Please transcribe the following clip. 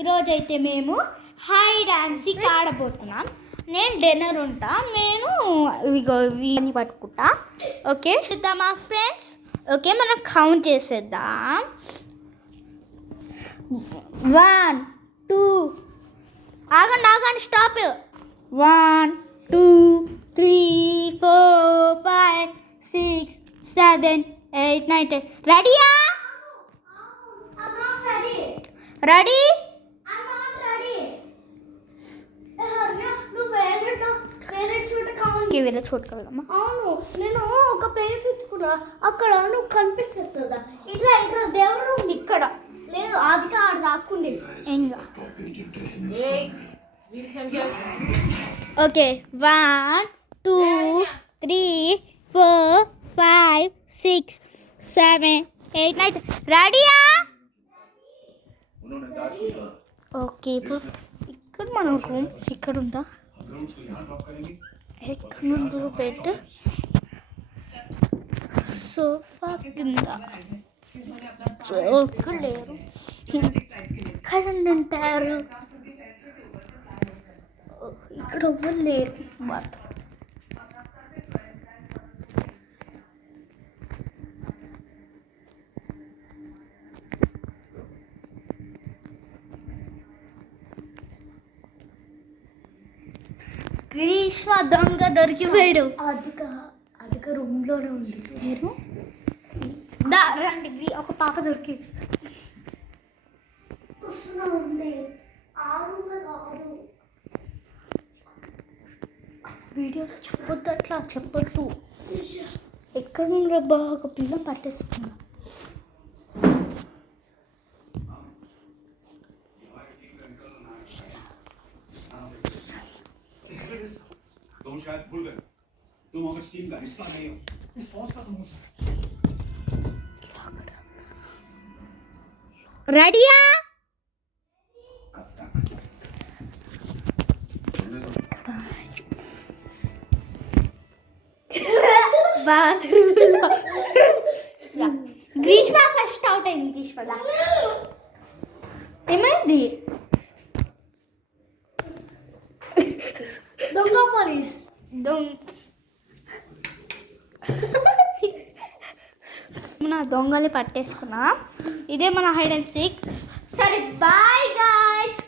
ఈరోజు అయితే మేము హైడ్ అండ్ సీక్ ఆడబోతున్నాం. నేను డిన్నర్ ఉంటా, నేను ఇగో వీని పట్టుకుంటా. ఓకే చూద్దామా ఫ్రెండ్స్? ఓకే మనం కౌంట్ చేసేద్దాం. 1 2 ఆగండి స్టాప్. 1 2 3 4 5 6 7 8 9 10. రెడీయా? రెడీ? వేరే చోటుకి వెళ్దామా? అవును, నేను ఒక ప్లేస్ ఇచ్చుకున్నా, అక్కడ నువ్వు కనిపిస్తుందా? ఇట్లా ఇట్లా దేవుడు ఇక్కడ లేదు, అది ఆడ దాక్కుంది. ఓకే 1 2 3 4 5 6 7 8 9. రెడీయా? ఓకే ఇప్పుడు ఇక్కడ మనకు ఇక్కడ ఉందా? ఎక్కడ ఉందో బెడ్, సోఫా కింద ఇక్కడ లేరు, ఇక్కడ ఉంటారు, ఇక్కడ ఎవ్వరు లేరు. గ్రీష్మ దొంగ దొరికిపోయాడు. అదిక రూమ్ లోనే ఉంది. మీరు రండి, ఒక పాప దొరికి వీడియోలో చెప్పొద్దు, అట్లా చెప్పొద్దు. ఎక్కడ నుండి బాగా పిల్లం పట్టేసుకున్నా. तुम शायद भूल गए, तुम अगर टीम का हिस्सा नहीं हो, इस फौज का तुम हो सकते। रेडिया? कब तक? बाथरूम ग्रीष्मा फर्स्ट आउट अయింది. గ్రీష్మ ఏమైంది? దొంగ పోలీస్ మన దొంగలు పట్టేసుకున్నా. ఇదే మన హైడ్ అండ్ సీక్. సరే బాయ్ గాయ్స్.